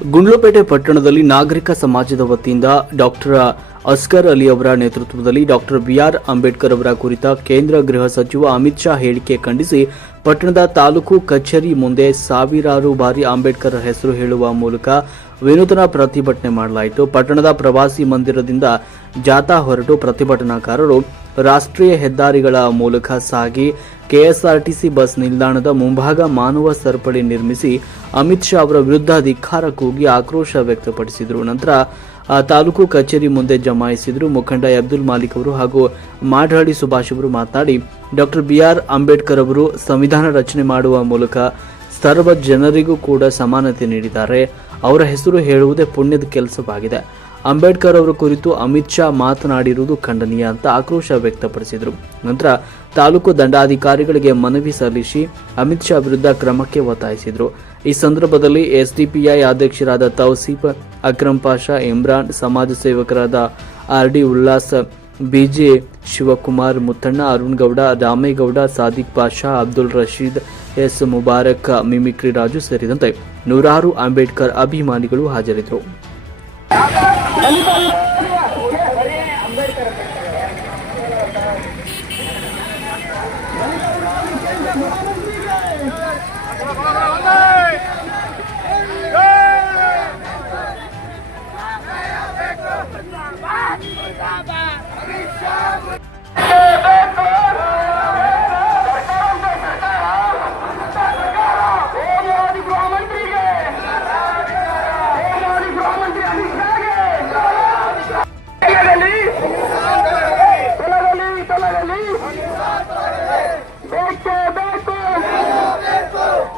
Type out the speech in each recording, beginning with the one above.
ಗುಂಡ್ಲುಪೇಟೆ ಪಟ್ಟಣದಲ್ಲಿ ನಾಗರಿಕ ಸಮಾಜದ ವತಿಯಿಂದ ಡಾಕ್ಟರ್ ಅಸ್ಗರ್ ಅಲಿ ಅವರ ನೇತೃತ್ವದಲ್ಲಿ ಡಾಕ್ಟರ್ ಬಿಆರ್ ಅಂಬೇಡ್ಕರ್ ಅವರ ಕುರಿತ ಕೇಂದ್ರ ಗೃಹ ಸಚಿವ ಅಮಿತ್ ಶಾ ಹೇಳಿಕೆ ಖಂಡಿಸಿ ಪಟ್ಟಣದ ತಾಲೂಕು ಕಚೇರಿ ಮುಂದೆ ಸಾವಿರಾರು ಬಾರಿ ಅಂಬೇಡ್ಕರ್ ಹೆಸರು ಹೇಳುವ ಮೂಲಕ ವಿನೂತನ ಪ್ರತಿಭಟನೆ ಮಾಡಲಾಯಿತು. ಪಟ್ಟಣದ ಪ್ರವಾಸಿ ಮಂದಿರದಿಂದ ಜಾಥಾ ಹೊರಟು ಪ್ರತಿಭಟನಾಕಾರರು ರಾಷ್ಟ್ರೀಯ ಹೆದ್ದಾರಿಗಳ ಮೂಲಕ ಸಾಗಿ ಕೆಎಸ್ಆರ್ಟಿಸಿ ಬಸ್ ನಿಲ್ದಾಣದ ಮುಂಭಾಗ ಮಾನವ ಸರಪಳಿ ನಿರ್ಮಿಸಿ ಅಮಿತ್ ಶಾ ಅವರ ವಿರುದ್ಧ ಧಿಕ್ಕಾರ ಕೂಗಿ ಆಕ್ರೋಶ ವ್ಯಕ್ತಪಡಿಸಿದರು. ನಂತರ ತಾಲೂಕು ಕಚೇರಿ ಮುಂದೆ ಜಮಾಯಿಸಿದರು. ಮುಖಂಡ ಅಬ್ದುಲ್ ಮಾಲಿಕ್ ಅವರು ಹಾಗೂ ಮಾಡಹಳ್ಳಿ ಸುಭಾಷ್ ಅವರು ಮಾತನಾಡಿ, ಡಾಕ್ಟರ್ ಬಿಆರ್ ಅಂಬೇಡ್ಕರ್ ಅವರು ಸಂವಿಧಾನ ರಚನೆ ಮಾಡುವ ಮೂಲಕ ಸರ್ವ ಜನರಿಗೂ ಕೂಡ ಸಮಾನತೆ ನೀಡಿದ್ದಾರೆ. ಅವರ ಹೆಸರು ಹೇಳುವುದೇ ಪುಣ್ಯದ ಕೆಲಸವಾಗಿದೆ. ಅಂಬೇಡ್ಕರ್ ಅವರ ಕುರಿತು ಅಮಿತ್ ಶಾ ಮಾತನಾಡಿರುವುದು ಖಂಡನೀಯ ಅಂತ ಆಕ್ರೋಶ ವ್ಯಕ್ತಪಡಿಸಿದರು. ನಂತರ ತಾಲೂಕು ದಂಡಾಧಿಕಾರಿಗಳಿಗೆ ಮನವಿ ಸಲ್ಲಿಸಿ ಅಮಿತ್ ಶಾ ವಿರುದ್ಧ ಕ್ರಮಕ್ಕೆ ಒತ್ತಾಯಿಸಿದರು. ಈ ಸಂದರ್ಭದಲ್ಲಿ ಎಸ್ಡಿಪಿಐ ಅಧ್ಯಕ್ಷರಾದ ತೌಸೀಫ್, ಅಕ್ರಂ ಪಾಷಾ, ಇಮ್ರಾನ್, ಸಮಾಜ ಸೇವಕರಾದ RD Ullas, BJ Shivakumar, Muthanna, Arun Gowda, Ramegowda, Sadiq Pasha, Abdul Rasheed, S Mubarak, mimicry Raju ಸೇರಿದಂತೆ ನೂರಾರು ಅಂಬೇಡ್ಕರ್ ಅಭಿಮಾನಿಗಳು ಹಾಜರಿದ್ದರು.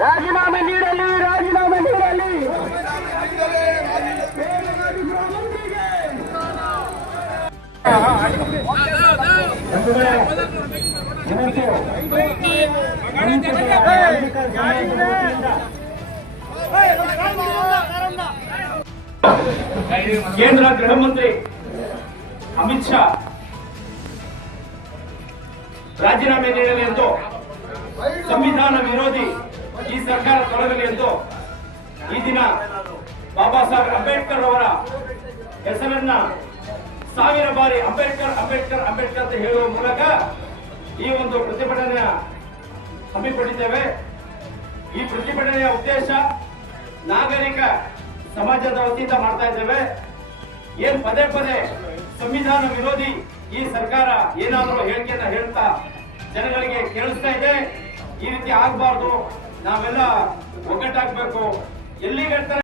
ರಾಜೀನಾಮೆ ನೀಡಲಿ. ಕೇಂದ್ರ ಗೃಹ ಮಂತ್ರಿ ಅಮಿತ್ ಶಾ ರಾಜೀನಾಮೆ ನೀಡಲಿ ಎಂದು, ಸಂವಿಧಾನ ವಿರೋಧಿ ಈ ಸರ್ಕಾರ ತೊಲಗಲಿ ಎಂದು ಈ ದಿನ ಬಾಬಾ ಸಾಹೇಬ್ ಅಂಬೇಡ್ಕರ್ ಅವರ ಹೆಸರನ್ನ ಸಾವಿರ ಬಾರಿ ಅಂಬೇಡ್ಕರ್ ಅಂಬೇಡ್ಕರ್ ಅಂಬೇಡ್ಕರ್ ಅಂತ ಹೇಳುವ ಮೂಲಕ ಈ ಒಂದು ಪ್ರತಿಭಟನೆಯ ಹಮ್ಮಿಕೊಂಡಿದ್ದೇವೆ. ಈ ಪ್ರತಿಭಟನೆಯ ಉದ್ದೇಶ ನಾಗರಿಕ ಸಮಾಜದ ವತಿಯಿಂದ ಮಾಡ್ತಾ ಇದ್ದೇವೆ. ಏನ್ ಪದೇ ಪದೇ ಸಂವಿಧಾನ ವಿರೋಧಿ ಈ ಸರ್ಕಾರ ಏನಾದರೂ ಹೇಳಿಕೆಯನ್ನ ಹೇಳ್ತಾ ಜನಗಳಿಗೆ ಕೇಳಿಸ್ತಾ ಇದೆ. ಈ ರೀತಿ ಆಗಬಾರ್ದು. ನಾವೆಲ್ಲ ಒಗ್ಗಟ್ಟಾಗಬೇಕು. ಎಲ್ಲಿಗೆ